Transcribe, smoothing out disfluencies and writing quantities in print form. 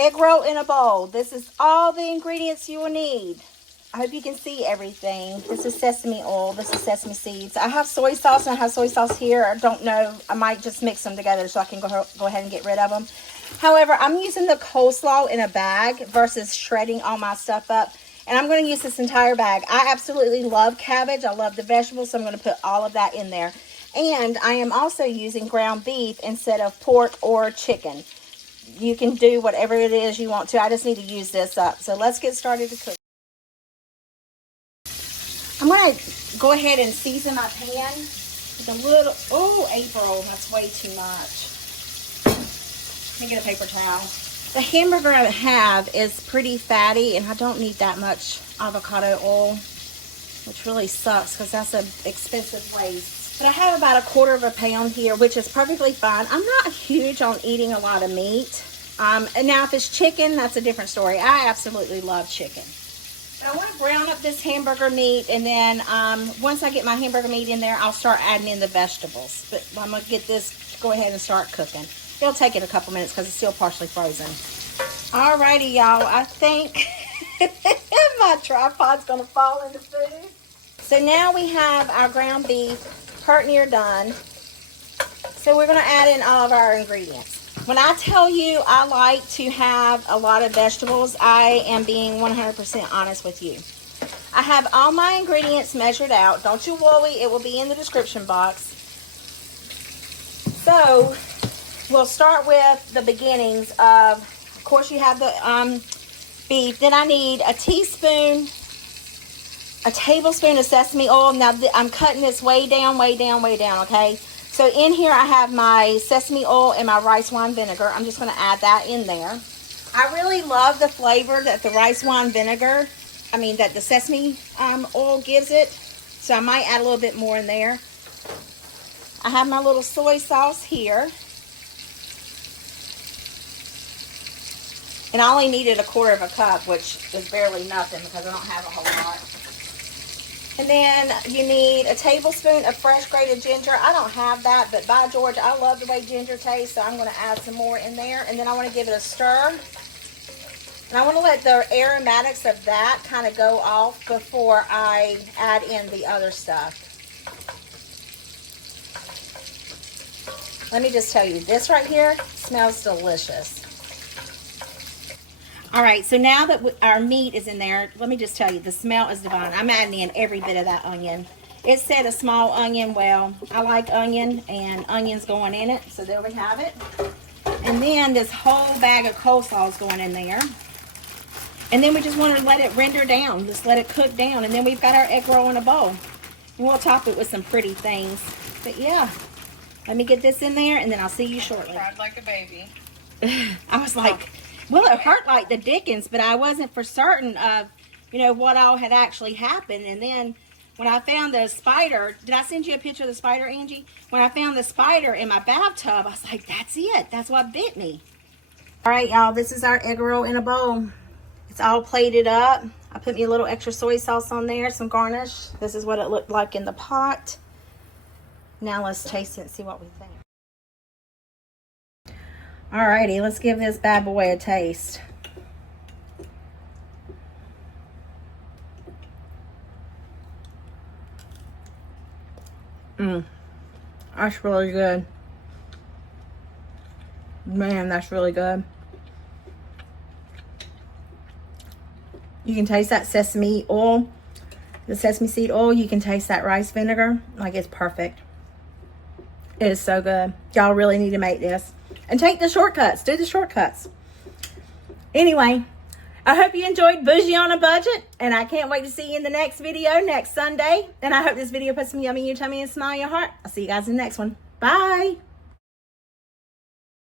egg roll in a bowl. This is all the ingredients you will need. I hope you can see everything. This is sesame oil. This is sesame seeds. I have soy sauce and I have soy sauce here. I don't know. I might just mix them together so I can go ahead and get rid of them. However, I'm using the coleslaw in a bag versus shredding all my stuff up. And I'm going to use this entire bag. I absolutely love cabbage. I love the vegetables, so I'm going to put all of that in there. And I am also using ground beef instead of pork or chicken. You can do whatever it is you want to. I just need to use this up. So let's get started to cook. I'm going to go ahead and season my pan with a little, oh, April, that's way too much. Let me get a paper towel. The hamburger I have is pretty fatty, and I don't need that much avocado oil, which really sucks because that's an expensive waste. But I have about 1/4 pound here, which is perfectly fine. I'm not huge on eating a lot of meat. And now if it's chicken, that's a different story. I absolutely love chicken. But I want to brown up this hamburger meat, and then once I get my hamburger meat in there, I'll start adding in the vegetables. But I'm going to get this, go ahead and start cooking. It'll take it a couple minutes because it's still partially frozen. Alrighty, y'all. I think my tripod's going to fall into food. So now we have our ground beef pert near done. So we're going to add in all of our ingredients. When I tell you I like to have a lot of vegetables, I am being 100% honest with you. I have all my ingredients measured out. Don't you worry, it will be in the description box. So we'll start with the beginnings of course, you have the beef. Then I need a tablespoon of sesame oil. Now I'm cutting this way down, okay? So in here I have my sesame oil and my rice wine vinegar. I'm just going to add that in there. I really love the flavor that the rice wine vinegar, that the sesame oil gives it. So I might add a little bit more in there. I have my little soy sauce here. And I only needed 1/4 cup, which is barely nothing because I don't have a whole lot. And then you need a tablespoon of fresh grated ginger. I don't have that, but by George, I love the way ginger tastes, so I'm going to add some more in there. And then I want to give it a stir. And I want to let the aromatics of that kind of go off before I add in the other stuff. Let me just tell you, this right here smells delicious. All right, so now that our meat is in there, let me just tell you, the smell is divine. I'm adding in every bit of that onion. It said a small onion. Well, I like onion, and onions going in it, so there we have it. And then this whole bag of coleslaw is going in there. And then we just want to let it render down, just let it cook down. And then we've got our egg roll in a bowl. And we'll top it with some pretty things. But yeah, let me get this in there, and then I'll see you shortly. Cried like a baby. I was like... Well, it hurt like the dickens, but I wasn't for certain of, what all had actually happened. And then when I found the spider, did I send you a picture of the spider, Angie? When I found the spider in my bathtub, I was like, that's it. That's what bit me. All right, y'all, this is our egg roll in a bowl. It's all plated up. I put me a little extra soy sauce on there, some garnish. This is what it looked like in the pot. Now let's taste it and see what we think. Alrighty, let's give this bad boy a taste. That's really good. Man, that's really good. You can taste that sesame oil, the sesame seed oil. You can taste that rice vinegar. Like, it's perfect. It is so good. Y'all really need to make this. And take the shortcuts. Do the shortcuts. Anyway, I hope you enjoyed Bougie on a Budget. And I can't wait to see you in the next video next Sunday. And I hope this video puts some yummy in your tummy and smile in your heart. I'll see you guys in the next one. Bye.